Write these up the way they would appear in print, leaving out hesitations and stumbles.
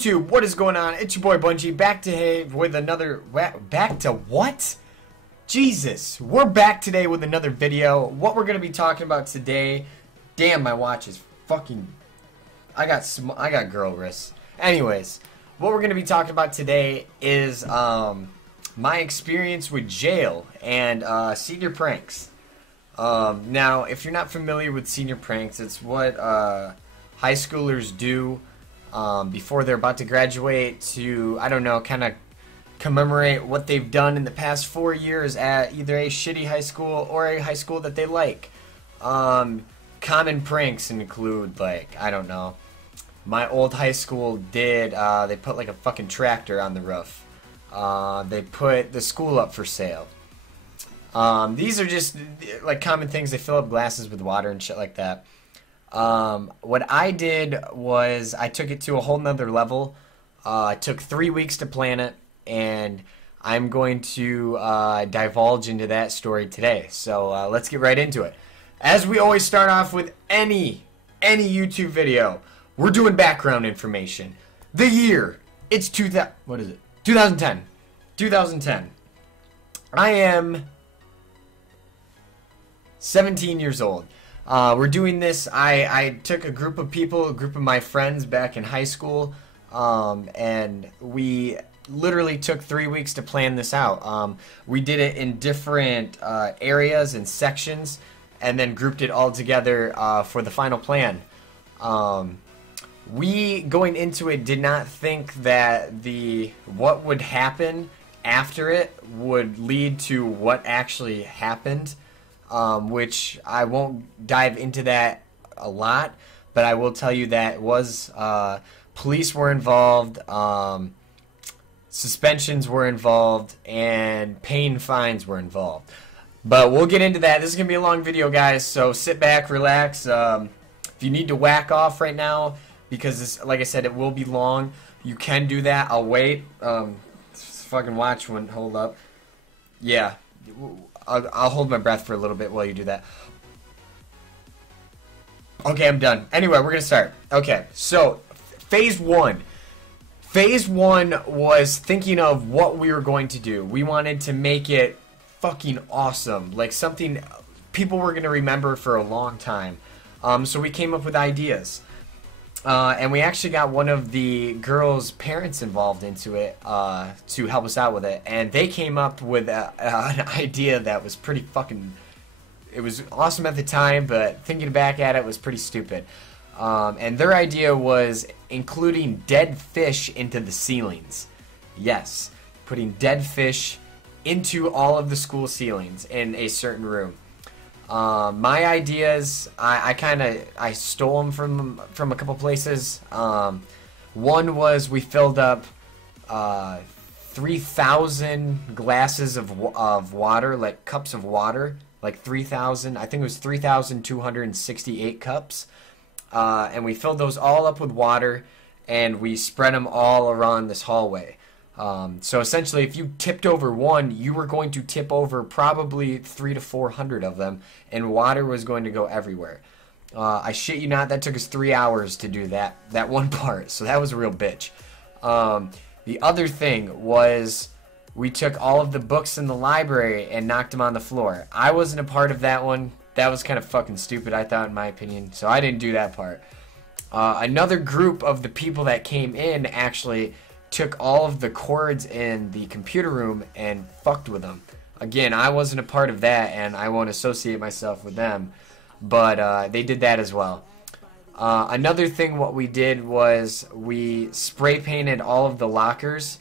YouTube, what is going on? It's your boy Bungie, back to with another... Back to what? Jesus, we're back today with another video. What we're going to be talking about today... Damn, my watch is fucking... I got girl wrists. Anyways, what we're going to be talking about today is my experience with jail and senior pranks. Now, if you're not familiar with senior pranks, it's what high schoolers do before they're about to graduate to, I don't know, kind of commemorate what they've done in the past 4 years at either a shitty high school or a high school that they like. Common pranks include, like, I don't know, my old high school did, they put like a fucking tractor on the roof. They put the school up for sale. These are just like common things. They fill up glasses with water and shit like that. What I did was I took it to a whole nother level. It took 3 weeks to plan it, and I'm going to divulge into that story today. So let's get right into it. As we always start off with any YouTube video, we're doing background information. The year, it's 2010. 2010. I am 17 years old. We're doing this. I took a group of people, a group of my friends back in high school, and we literally took 3 weeks to plan this out. We did it in different areas and sections, and then grouped it all together for the final plan. We, going into it, did not think that what would happen after it would lead to what actually happened. Which I won't dive into that a lot, but I will tell you that it was police were involved, suspensions were involved, and paying fines were involved. But we'll get into that. This is going to be a long video, guys, so sit back, relax. If you need to whack off right now, because this, like I said, it will be long, you can do that. I'll wait. Fucking watch one. Hold up. Yeah. I'll hold my breath for a little bit while you do that. Okay, I'm done. Anyway, we're going to start. Okay, so phase one. Phase one was thinking of what we were going to do. We wanted to make it fucking awesome. Like something people were going to remember for a long time. So we came up with ideas. And we actually got one of the girls' parents involved into it to help us out with it. And they came up with an idea that was pretty fucking... It was awesome at the time, but thinking back at it was pretty stupid. And their idea was including dead fish into the ceilings. Yes, putting dead fish into all of the school ceilings in a certain room. My ideas, I stole them from a couple places. One was we filled up 3,000 glasses of water, like cups of water, like 3,000. I think it was 3,268 cups, and we filled those all up with water, and we spread them all around this hallway. So essentially, if you tipped over one, you were going to tip over probably 300 to 400 of them, and water was going to go everywhere. I shit you not, that took us 3 hours to do that one part, so that was a real bitch. The other thing was we took all of the books in the library and knocked them on the floor. I wasn't a part of that one. That was kind of fucking stupid, I thought, in my opinion, so I didn't do that part. Another group of the people that came in actually took all of the cords in the computer room and fucked with them. Again, I wasn't a part of that, and I won't associate myself with them, but they did that as well. Another thing what we did was we spray painted all of the lockers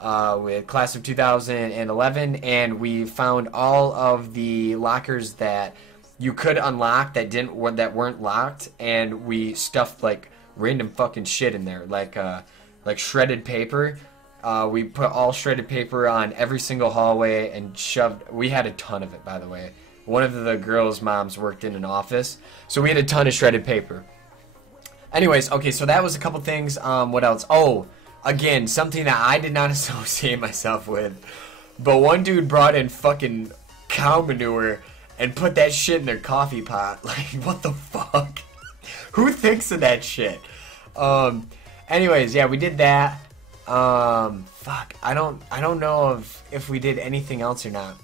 with class of 2011, and we found all of the lockers that you could unlock that weren't locked, and we stuffed like random fucking shit in there, like shredded paper. We put all shredded paper on every single hallway and shoved... We had a ton of it, by the way. One of the girls' moms worked in an office, so we had a ton of shredded paper. Anyways, okay, so that was a couple things. What else? Oh, again, something that I did not associate myself with. But one dude brought in fucking cow manure and put that shit in their coffee pot. Like, what the fuck? Who thinks of that shit? Anyways, yeah, we did that. Fuck, I don't know if we did anything else or not.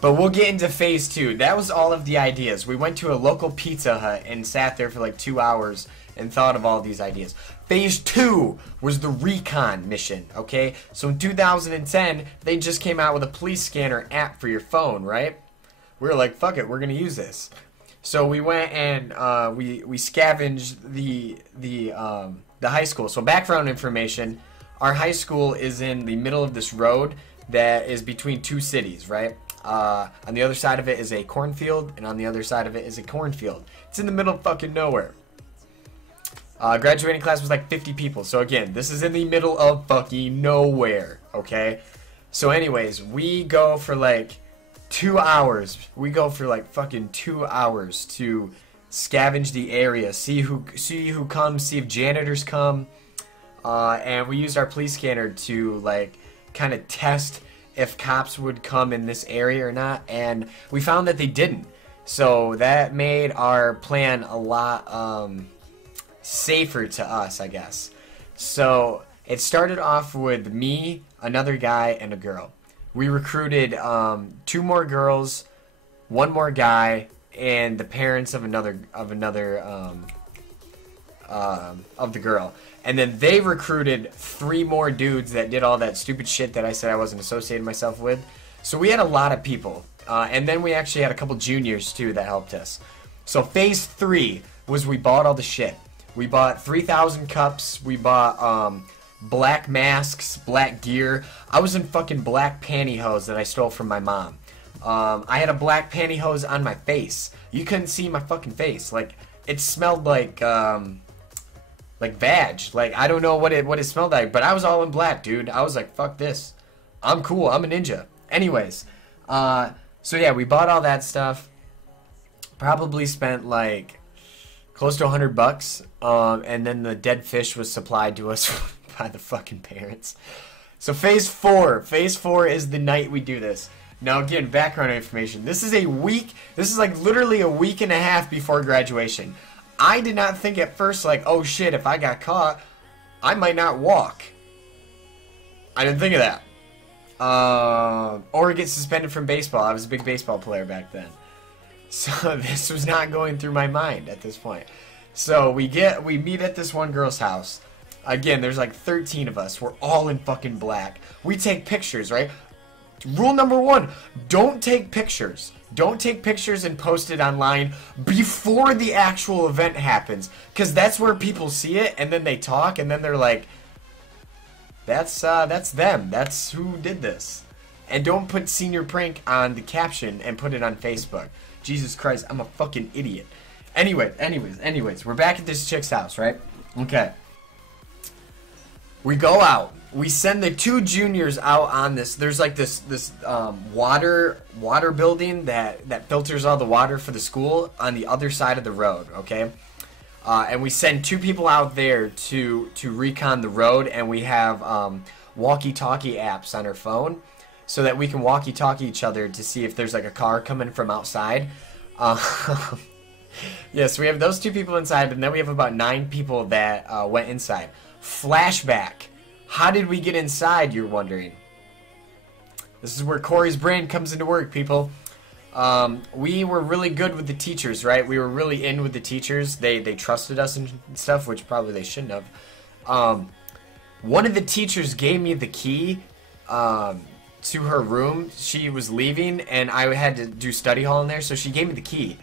But we'll get into phase 2. That was all of the ideas. We went to a local Pizza Hut and sat there for like 2 hours and thought of all these ideas. Phase 2 was the recon mission, okay? So in 2010, they just came out with a police scanner app for your phone, right? We were like, fuck it, we're gonna use this. So we went and we scavenged the high school. So background information, our high school is in the middle of this road that is between 2 cities, right? On the other side of it is a cornfield, and on the other side of it is a cornfield. It's in the middle of fucking nowhere. Graduating class was like 50 people. So again, this is in the middle of fucking nowhere, okay? So anyways, we go for like 2 hours. We go for like fucking 2 hours to scavenge the area, see who comes, see if janitors come, and we used our police scanner to like kind of test if cops would come in this area or not, and we found that they didn't. So that made our plan a lot safer to us, I guess. So it started off with me, another guy, and a girl. We recruited 2 more girls, 1 more guy, and the parents of the girl. And then they recruited 3 more dudes that did all that stupid shit that I said I wasn't associating myself with. So we had a lot of people. And then we actually had a couple juniors too that helped us. So phase 3 was we bought all the shit. We bought 3,000 cups. We bought black masks, black gear. I was in fucking black pantyhose that I stole from my mom. I had a black pantyhose on my face. You couldn't see my fucking face. Like, it smelled like vag. Like, I don't know what it smelled like, but I was all in black, dude. I was like, fuck this. I'm cool. I'm a ninja. Anyways, so yeah, we bought all that stuff. Probably spent like close to $100, and then the dead fish was supplied to us by the fucking parents. So phase 4 is the night we do this. Now again, background information. This is like literally a week and a half before graduation. I did not think at first, like, oh shit, if I got caught, I might not walk. I didn't think of that. Or get suspended from baseball. I was a big baseball player back then. So this was not going through my mind at this point. So we meet at this one girl's house. Again, there's like 13 of us. We're all in fucking black. We take pictures, right? Rule number 1, don't take pictures. Don't take pictures and post it online before the actual event happens. Because that's where people see it, and then they talk, and then they're like, that's them. That's who did this. And don't put senior prank on the caption and put it on Facebook. Jesus Christ, I'm a fucking idiot. Anyways, we're back at this chick's house, right? Okay. We go out. We send the 2 juniors out on this. There's like this water building that filters all the water for the school on the other side of the road, okay? And we send 2 people out there to recon the road, and we have walkie-talkie apps on our phone so that we can walkie-talkie each other to see if there's like a car coming from outside. Yes, we have those 2 people inside, and then we have about 9 people that went inside. Flashback. How did we get inside, you're wondering? This is where Corey's brain comes into work, people. We were really good with the teachers, right? We were really in with the teachers. They trusted us and stuff, which probably they shouldn't have. One of the teachers gave me the key to her room. She was leaving, and I had to do study hall in there, so she gave me the key.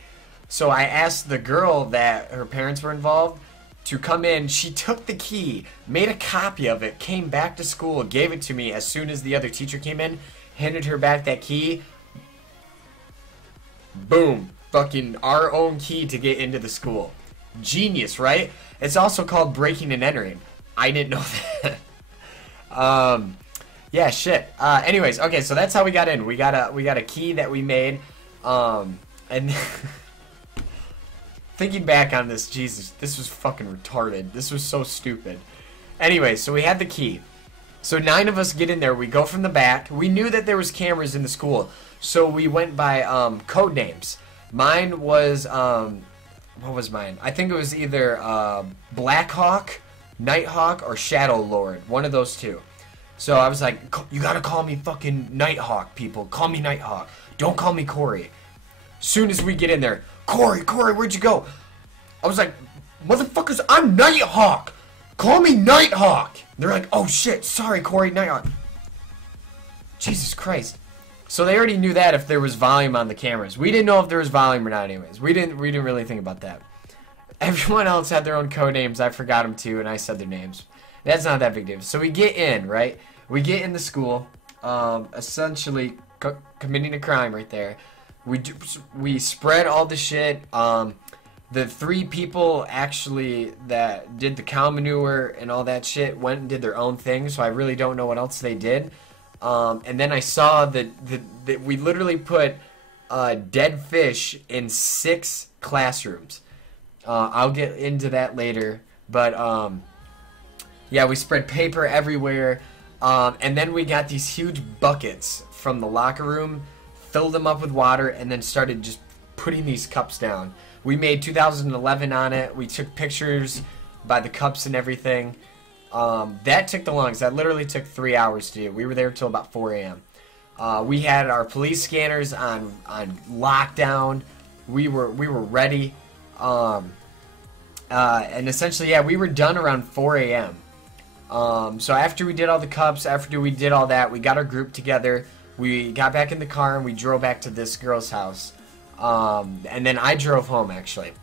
So I asked the girl that her parents were involved to come in. She took the key, made a copy of it, came back to school, gave it to me as soon as the other teacher came in, handed her back that key. Boom. Fucking our own key to get into the school. Genius, right? It's also called breaking and entering. I didn't know that. Yeah, shit. Anyways, okay, so that's how we got in. We got a key that we made. And thinking back on this, Jesus, this was fucking retarded. This was so stupid. Anyway, so we had the key. So 9 of us get in there. We go from the back. We knew that there was cameras in the school, so we went by code names. Mine was what was mine? I think it was either Blackhawk, Nighthawk or Shadow Lord, one of those two. So I was like, you gotta call me fucking Nighthawk, people. Call me Nighthawk. Don't call me Corey. Soon as we get in there, Corey, where'd you go? I was like, motherfuckers, I'm Nighthawk. Call me Nighthawk. They're like, oh shit, sorry, Corey, Nighthawk. Jesus Christ. So they already knew that if there was volume on the cameras. We didn't know if there was volume or not anyways. We didn't really think about that. Everyone else had their own code names. I forgot them too, and I said their names. That's not that big deal. So we get in, right? We get in the school, essentially committing a crime right there. We spread all the shit. The 3 people actually that did the cow manure and all that shit went and did their own thing, so I really don't know what else they did. And then I saw that we literally put dead fish in 6 classrooms. I'll get into that later, but yeah, we spread paper everywhere. And then we got these huge buckets from the locker room, filled them up with water, and then started just putting these cups down. We made 2011 on it. We took pictures by the cups and everything. That took the longest. That literally took 3 hours to do. We were there till about 4 a.m. We had our police scanners on lockdown. We were ready. And essentially, yeah, we were done around 4 a.m. So after we did all the cups, after we did all that, we got our group together. We got back in the car and we drove back to this girl's house. And then I drove home, actually.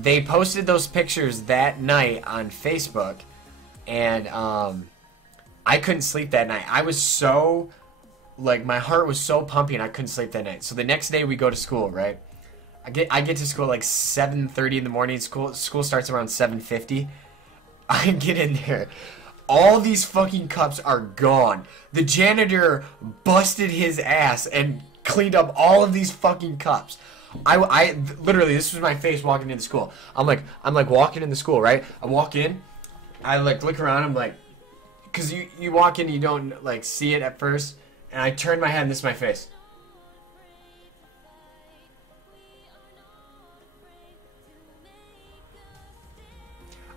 They posted those pictures that night on Facebook, and I couldn't sleep that night. I was so, like, my heart was so pumping, I couldn't sleep that night. So the next day we go to school, right? I get to school like 7:30 in the morning. School starts around 7:50. I get in there. All these fucking cups are gone. The janitor busted his ass and cleaned up all of these fucking cups. I literally, this was my face walking into school. I'm like walking into school, right? I walk in, I like look around, I'm like, cause you walk in, you don't like see it at first, and I turn my head and this is my face.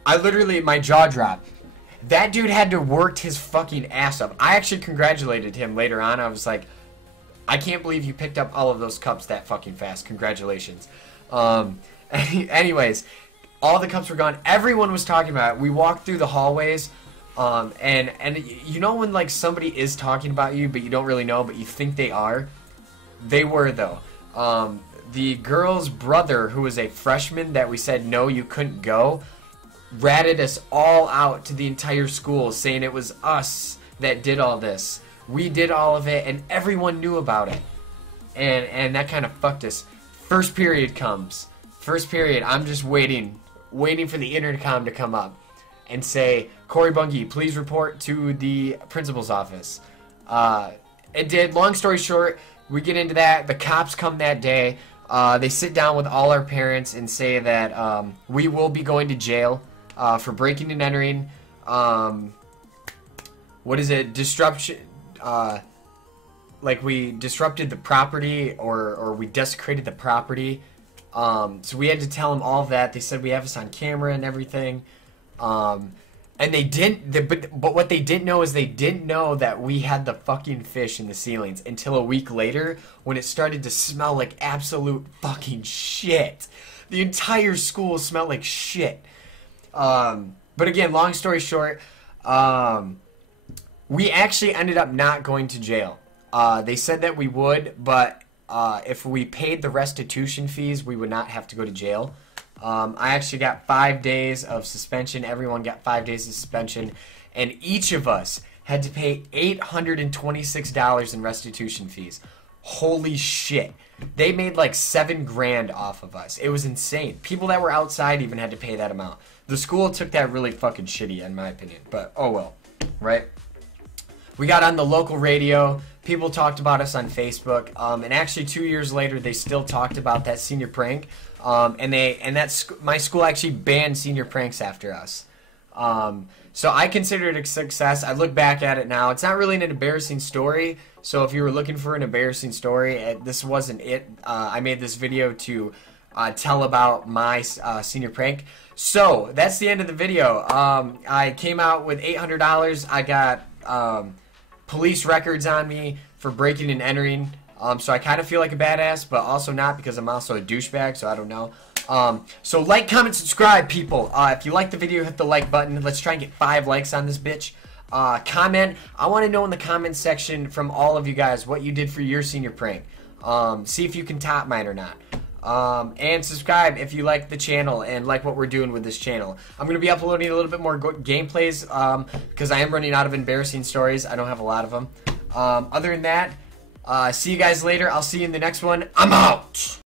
I literally, my jaw dropped. That dude had to work his fucking ass up. I actually congratulated him later on. I was like, I can't believe you picked up all of those cups that fucking fast. Congratulations. Anyways, all the cups were gone. Everyone was talking about it. We walked through the hallways, and you know when like somebody is talking about you, but you don't really know, but you think they are? They were, though. The girl's brother, who was a freshman that we said, no, you couldn't go, ratted us all out to the entire school, saying it was us that did all this. We did all of it, and everyone knew about it. And that kind of fucked us. First period comes. First period, I'm just waiting for the intercom to come up and say, Corey Bungie, please report to the principal's office. It did. Long story short, we get into that. The cops come that day. They sit down with all our parents and say that we will be going to jail for breaking and entering. What is it? Disruption. Like we disrupted the property or we desecrated the property. So we had to tell them all of that. They said we have us on camera and everything. And they didn't, but what they didn't know is they didn't know that we had the fucking fish in the ceilings until a week later when it started to smell like absolute fucking shit. The entire school smelled like shit. But again, long story short, we actually ended up not going to jail. They said that we would, but if we paid the restitution fees, we would not have to go to jail. I actually got 5 days of suspension. Everyone got 5 days of suspension. And each of us had to pay $826 in restitution fees. Holy shit. They made like $7 grand off of us. It was insane. People that were outside even had to pay that amount. The school took that really fucking shitty, in my opinion. But, oh well. Right? We got on the local radio. People talked about us on Facebook. And actually 2 years later, they still talked about that senior prank. My school actually banned senior pranks after us. So I consider it a success. I look back at it now. It's not really an embarrassing story. So if you were looking for an embarrassing story, this wasn't it. I made this video to tell about my senior prank. So that's the end of the video. I came out with $800. I got police records on me for breaking and entering. So I kind of feel like a badass, but also not, because I'm also a douchebag, so I don't know. So like, comment, subscribe, people. If you like the video, hit the like button. Let's try and get 5 likes on this bitch. Comment. I want to know in the comment section from all of you guys what you did for your senior prank. See if you can top mine or not. And subscribe if you like the channel and like what we're doing with this channel. I'm going to be uploading a little bit more gameplays because I am running out of embarrassing stories. I don't have a lot of them. Other than that, see you guys later. I'll see you in the next one. I'm out!